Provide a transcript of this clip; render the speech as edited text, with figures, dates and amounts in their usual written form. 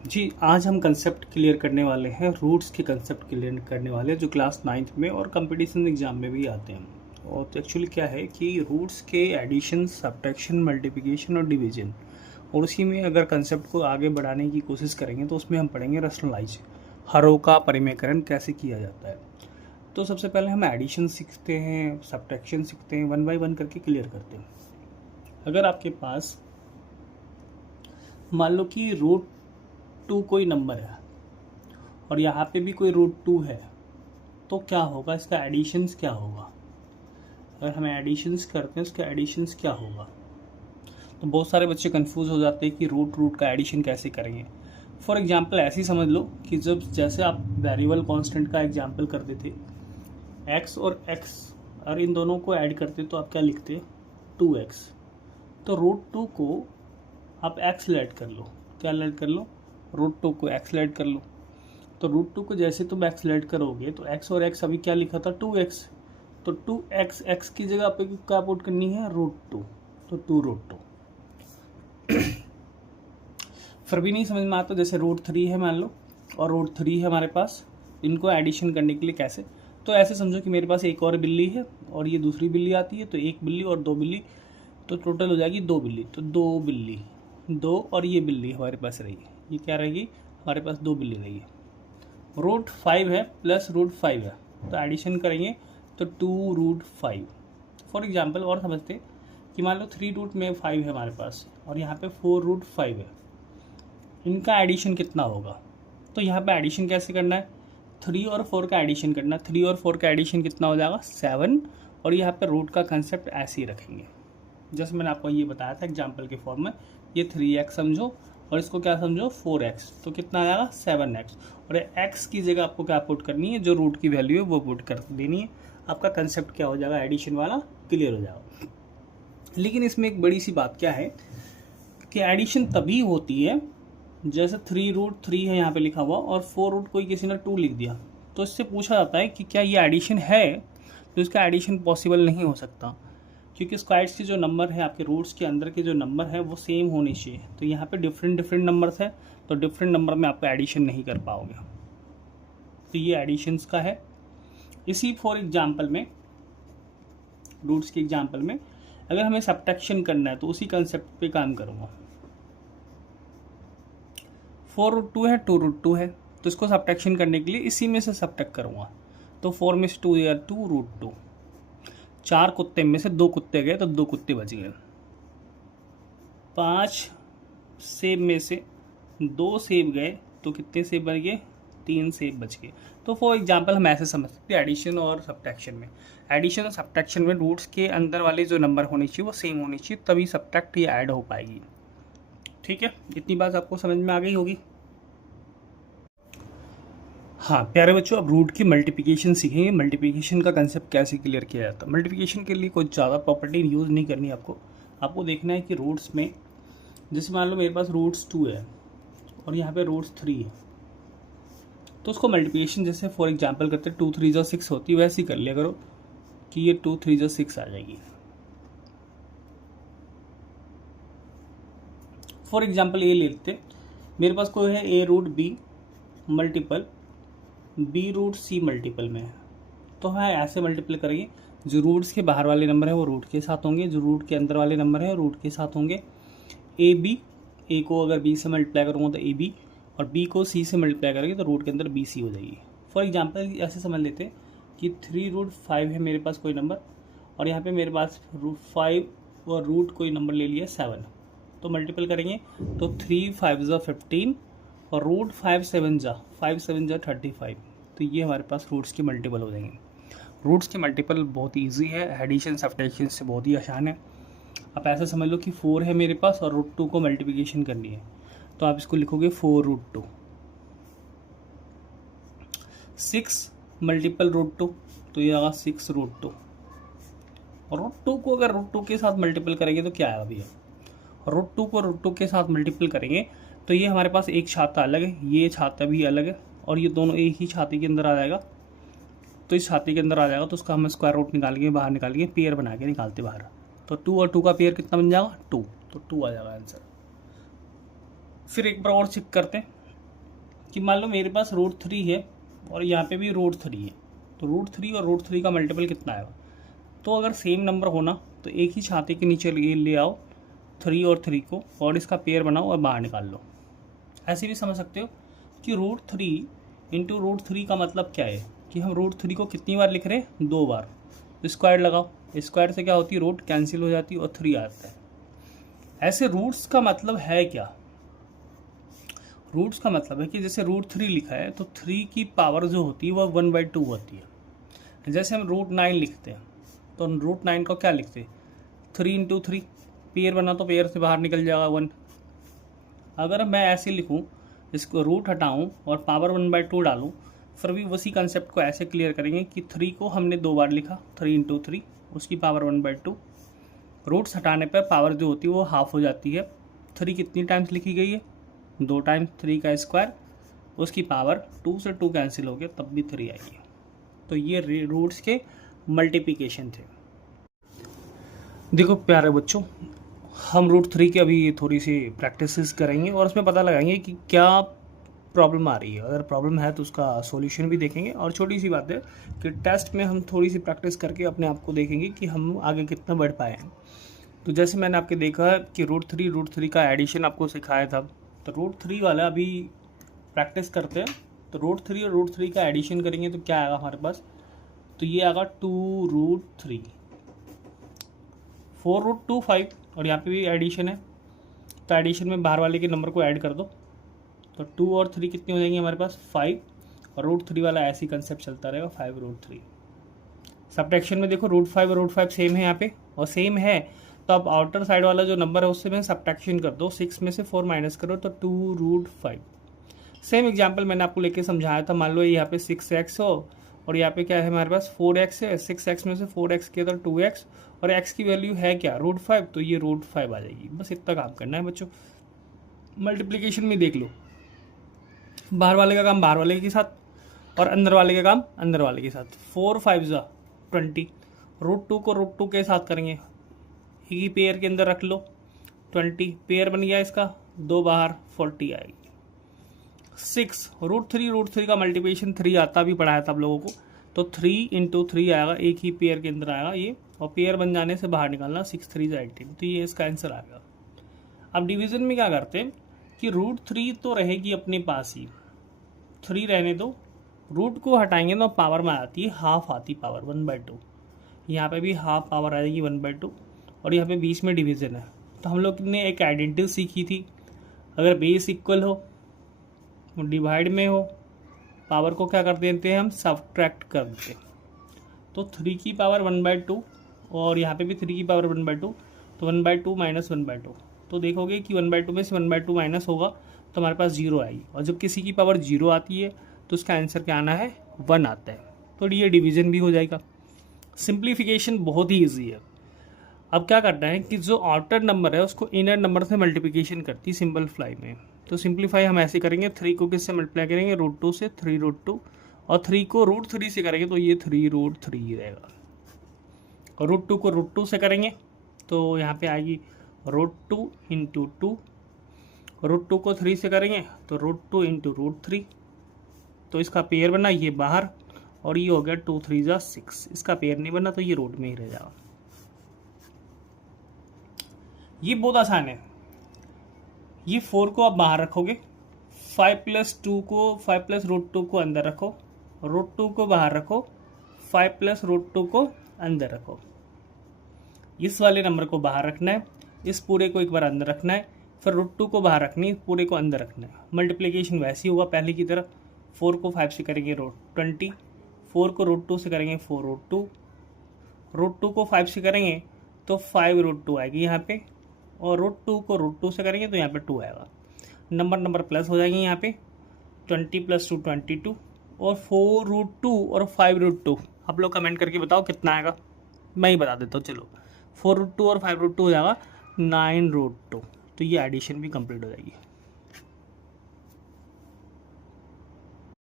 जी, आज हम concept clear करने वाले हैं, रूट्स के कंसेप्ट क्लियर करने वाले हैं जो क्लास 9th में और कंपटीशन एग्जाम में भी आते हैं। और तो एक्चुअली क्या है कि रूट्स के एडिशन, सब्ट्रैक्शन, मल्टीप्लिकेशन और डिवीजन, और उसी में अगर कंसेप्ट को आगे बढ़ाने की कोशिश करेंगे तो उसमें हम पढ़ेंगे रैशनलाइज, हरों का परिमेयकरण कैसे किया जाता है। तो सबसे पहले हम एडिशन सीखते हैं, सब्ट्रैक्शन सीखते हैं, वन बाय वन करके क्लियर करते हैं। अगर आपके पास मान लो कि रूट 2 कोई नंबर है और यहाँ पे भी कोई रूट 2 है, तो क्या होगा, इसका एडिशंस क्या होगा। अगर हम एडिशंस करते हैं इसका एडिशंस क्या होगा, तो बहुत सारे बच्चे कंफ्यूज हो जाते हैं कि रूट रूट का एडिशन कैसे करेंगे। फॉर एग्जांपल ऐसे ही समझ लो कि जब जैसे आप वेरिएबल कांस्टेंट का एग्जांपल करते थे, एक्स और एक्स, और इन दोनों को ऐड करते तो आप क्या लिखते, 2x। तो रूट 2 को आप x ऐड कर लो, क्या ऐड कर लो, रूट 2 को x ऐड कर लो। तो रूट 2 को जैसे तुम x ऐड करोगे तो x और x अभी क्या लिखा था, 2x। तो 2x, x की जगह पे क्या पुट करनी है, रूट 2, तो 2 रूट 2। फिर भी नहीं समझ में आता, जैसे रूट 3 है मान लो और रूट 3 है हमारे पास, इनको एडिशन करने के लिए कैसे, तो ऐसे समझो कि मेरे पास एक और बिल्ली है और ये दूसरी बिल्ली आती है, तो एक बिल्ली और दो बिल्ली, तो टोटल हो जाएगी 2 बिल्ली। तो 2 बिल्ली, 2 और ये बिल्ली हमारे पास रहेगी, ये क्या रहेगी, हमारे पास 2 बिल्ली रहेगी। रूट 5 है प्लस रूट 5 है, तो एडिशन करेंगे तो 2 रूट 5। फॉर एग्जांपल और समझते कि मान लो 3 रूट में 5 है हमारे पास और यहाँ पे 4 रूट 5 है, इनका एडिशन कितना होगा। तो यहाँ पे एडिशन कैसे करना है, 3 और 4 का एडिशन करना है। 3 और 4 का एडिशन कितना हो जाएगा, 7। और यहाँ पे रूट का कंसेप्ट ऐसे ही रखेंगे जैसे मैंने आपको ये बताया था एग्जाम्पल के फॉर्म में। ये 3x समझो और इसको क्या समझो, 4x, तो कितना आ जाएगा, 7x। और x की जगह आपको क्या पुट करनी है, जो रूट की वैल्यू है वो पुट कर देनी है। आपका कंसेप्ट क्या हो जाएगा, एडिशन वाला क्लियर हो जाएगा। लेकिन इसमें एक बड़ी सी बात क्या है कि एडिशन तभी होती है जैसे 3 रूट 3 है यहाँ पे लिखा हुआ और 4 रूट कोई किसी ने 2 लिख दिया, तो इससे पूछा जाता है कि क्या ये एडिशन है, तो इसका एडिशन पॉसिबल नहीं हो सकता, क्योंकि स्क्वायर्स के जो नंबर है, आपके रूट्स के अंदर के जो नंबर है वो सेम होने चाहिए। तो यहाँ पे डिफरेंट नंबर्स है, तो डिफरेंट नंबर में आप एडिशन नहीं कर पाओगे। तो ये एडिशंस का है। इसी फॉर एग्जांपल में, रूट्स के एग्जांपल में अगर हमें सब्ट्रैक्शन करना है तो उसी कंसेप्ट पे काम करूँगा। 4 रूट 2 है, 2 रूट 2 है, तो इसको सब्ट्रैक्शन करने के लिए इसी में से सब्ट्रैक्ट करूँगा। तो 4 में से 2 या 2 रूट 2, 4 कुत्ते में से 2 कुत्ते गए तो 2 कुत्ते बच गए। 5 सेब में से 2 सेब गए तो कितने सेब बच गए, 3 सेब बच गए। तो फॉर एग्जांपल हम ऐसे समझ सकते हैं एडिशन और सब्ट्रैक्शन में। एडिशन और सब्ट्रैक्शन में रूट्स के अंदर वाले जो नंबर होने चाहिए वो सेम होने चाहिए, तभी सब्ट्रैक्ट या ऐड हो पाएगी। ठीक है, इतनी बात आपको समझ में आ गई होगी। हाँ प्यारे बच्चों, अब रूट की मल्टीप्लिकेशन सीखेंगे। मल्टीप्लिकेशन का कंसेप्ट कैसे क्लियर किया जाता है। मल्टीप्लिकेशन के लिए कुछ ज़्यादा प्रॉपर्टी यूज़ नहीं करनी आपको देखना है कि रूट्स में, जैसे मान लो मेरे पास रूट्स 2 है और यहाँ पे रूट्स 3 है, तो उसको मल्टीप्लिकेशन जैसे फॉर एग्जांपल करते 2 3 जो 6 होती है वैसे ही कर लिया करो कि ये 2 3 जो 6 आ जाएगी। फॉर एग्जांपल ये ले लेते, मेरे पास कोई है A root B multiple B root C multiple में है, तो हाँ ऐसे मल्टीपल करेंगे, जो रूट्स के बाहर वाले नंबर है वो रूट के साथ होंगे, जो रूट के अंदर वाले नंबर है रूट के साथ होंगे। ए बी, ए को अगर बी से मल्टीप्लाई करूँगा तो ए बी, और बी को सी से मल्टीप्लाई करेंगे तो रूट के अंदर बी सी हो जाएगी। फॉर एग्जांपल ऐसे समझ लेते हैं कि 3 रूट 5 है मेरे पास कोई नंबर, और यहाँ पे मेरे पास रूट 5 और रूट कोई नंबर ले लिया 7, तो मल्टीपल करेंगे तो 3 5 जा 15 और रूट 5 7 जा 35, तो ये हमारे पास रूट्स के मल्टीपल हो जाएंगे। रूट्स के मल्टीपल बहुत ईजी है, एडिशन सब्ट्रैक्शन से बहुत ही आसान है। आप ऐसा समझ लो कि 4 है मेरे पास और रूट 2 को मल्टीप्लिकेशन करनी है, तो आप इसको लिखोगे 4 रूट 2। 6 मल्टीपल रूट 2, तो ये आएगा 6 रूट 2। और रूट 2 को अगर रूट 2 के साथ मल्टीपल करेंगे तो क्या आएगा भैया, रूट 2 को रूट 2 के साथ मल्टीपल करेंगे तो ये हमारे पास एक छाता अलग है, ये छाता भी अलग है, और ये दोनों एक ही छाते के अंदर आ जाएगा। तो इस छाते के अंदर आ जाएगा तो उसका हम स्क्वायर रूट निकालेंगे, बाहर निकालेंगे, पेयर बना के निकालते बाहर। तो 2 और 2 का पेयर कितना बन जाएगा, 2, तो 2 आ जाएगा आंसर। फिर एक बार और चेक करते हैं, कि मान लो मेरे पास √3 है और यहाँ पे भी √3 है, तो √3 और √3 का मल्टीपल कितना आएगा। तो अगर सेम नंबर होना तो एक ही छाते के नीचे ले आओ 3 और 3 को और इसका पेयर बनाओ और बाहर निकाल लो। ऐसे भी समझ सकते हो कि √3 इंटू √3 का मतलब क्या है कि हम √3 को कितनी बार लिख रहे हैं, 2 बार। स्क्वायर लगाओ, स्क्वायर से क्या होती है, रूट कैंसिल हो जाती है और 3 आता है। ऐसे रूट्स का मतलब है क्या, रूट्स का मतलब है कि जैसे √3 लिखा है तो 3 की पावर जो होती है वह 1/2 होती है। जैसे हम √9 लिखते हैं तो √9 को क्या लिखते हैं, 3 इंटू 3, पेयर बना तो पेयर से बाहर निकल जाएगा 1। अगर मैं ऐसे लिखूं, इसको रूट हटाऊं और पावर 1/2 डालूं, फिर भी उसी कंसेप्ट को ऐसे क्लियर करेंगे कि 3 को हमने 2 बार लिखा, 3 इंटू 3, उसकी पावर 1/2। रूट्स हटाने पर पावर जो होती है वो हाफ हो जाती है। 3 कितनी टाइम्स लिखी गई है, 2 टाइम्स 3 का स्क्वायर, उसकी पावर 2 से 2 कैंसिल हो गया तब भी 3 आएगी। तो ये रूट्स के मल्टीप्लिकेशन थे। देखो प्यारे बच्चों, हम √3 की अभी थोड़ी सी प्रैक्टिस करेंगे और उसमें पता लगाएंगे कि क्या प्रॉब्लम आ रही है। अगर प्रॉब्लम है तो उसका सॉल्यूशन भी देखेंगे। और छोटी सी बात है कि टेस्ट में हम थोड़ी सी प्रैक्टिस करके अपने आप को देखेंगे कि हम आगे कितना बढ़ पाए हैं। तो जैसे मैंने आपके देखा है कि √3 का एडिशन आपको सिखाया था, तो √3 वाला अभी प्रैक्टिस करते हैं। तो √3 और √3 का एडिशन करेंगे तो क्या आएगा हमारे पास, तो ये आएगा 2√3, 4√2 5, और यहाँ पे भी एडिशन है तो एडिशन में बाहर वाले के नंबर को ऐड कर दो। तो 2 और 3 कितनी हो जाएंगी हमारे पास, 5, और √3 वाला ऐसी कंसेप्ट चलता रहेगा, 5√3। सब्ट्रैक्शन में देखो √5 और √5 सेम है यहाँ पे, और सेम है तो अब आउटर साइड वाला जो नंबर है उससे मैं सब्ट्रैक्शन कर दो, 6 में से 4 माइनस करो तो 2√5। सेम एग्जाम्पल मैंने आपको लेके समझाया था। मान लो यहाँ पे 6x हो और यहाँ पे क्या है हमारे पास 4x है, 6x में से 4x किया तो 2x, और x की वैल्यू है क्या, √5, तो ये √5 आ जाएगी। बस इतना काम करना है बच्चों। मल्टीप्लिकेशन में देख लो, बाहर वाले का काम बाहर वाले के साथ और अंदर वाले का काम अंदर वाले के साथ। 4 5 20, √2 को √2 के साथ करेंगे, ही पेयर के अंदर रख लो, 20 पेयर बन गया इसका, 2 बाहर 40 आएगी। 6 √3 का मल्टीप्लिकेशन 3 आता भी पढ़ाया था आप लोगों को, तो 3 इंटू 3 आएगा, एक ही पेयर के अंदर आएगा ये, और पेयर बन जाने से बाहर निकालना, 6 3 18, तो ये इसका आंसर आएगा। अब डिवीजन में क्या करते हैं कि √3 तो रहेगी अपने पास ही, 3 रहने दो, रूट को हटाएंगे तो पावर में आती है हाफ, आती पावर 1/2, यहाँ पे भी हाफ पावर आएगी 1/2, और यहाँ पे बीच में डिवीजन है। तो हम लोग ने एक आइडेंटिटी सीखी थी, अगर बेस इक्वल हो, डिवाइड में हो, पावर को क्या कर देते हैं हम, सब्ट्रैक्ट कर देते हैं। तो 3 की पावर 1/2 और यहाँ पे भी 3 की पावर 1/2, तो 1/2 माइनस 1/2, तो देखोगे कि 1/2 में से 1/2 माइनस होगा तो हमारे पास 0 आएगी, और जब किसी की पावर 0 आती है तो उसका आंसर क्या आना है, 1 आता है। तो ये डिवीजन भी हो जाएगा। सिंप्लीफिकेशन बहुत ही ईजी है। अब क्या करना है कि जो आउटर नंबर है उसको इनर नंबर से मल्टीप्लिकेशन करती सिंपलीफाई में। तो सिंप्लीफाई हम ऐसे करेंगे, 3 को किससे मल्टीप्लाई करेंगे, √2 से, 3√2, और 3 को √3 से करेंगे तो ये 3√3 रहेगा, और √2 को √2 से करेंगे तो यहाँ पे आएगी √2 इंटू 2, √2 को 3 से करेंगे तो √2 इंटू √3, तो इसका पेयर बना ये बाहर, और ये हो गया 2 3 6, इसका पेयर नहीं बना तो ये रूट में ही रह जाएगा। ये बहुत आसान है। ये 4 को आप बाहर रखोगे, 5 + 2 को 5 + √2 को अंदर रखो, √2 को बाहर रखो, 5 + √2 को अंदर रखो। इस वाले नंबर को बाहर रखना है, इस पूरे को एक बार अंदर रखना है, फिर √2 को बाहर रखनी है, पूरे को अंदर रखना है। मल्टीप्लिकेशन वैसे ही होगा पहले की तरह, 4 को 5 से करेंगे √20, 4 को √2 से करेंगे 4√2, √2 को 5 से करेंगे तो 5√2 आएगी यहाँ पे, और √2 को √2 से करेंगे तो यहाँ पे 2 आएगा। नंबर प्लस हो जाएंगे यहाँ पे, 20 + 2 22, और 4√2 और 5√2 आप लोग कमेंट करके बताओ कितना आएगा, मैं ही बता देता हूँ। चलो 4√2 और 5√2 हो जाएगा 9√2, तो ये एडिशन भी कंप्लीट हो जाएगी।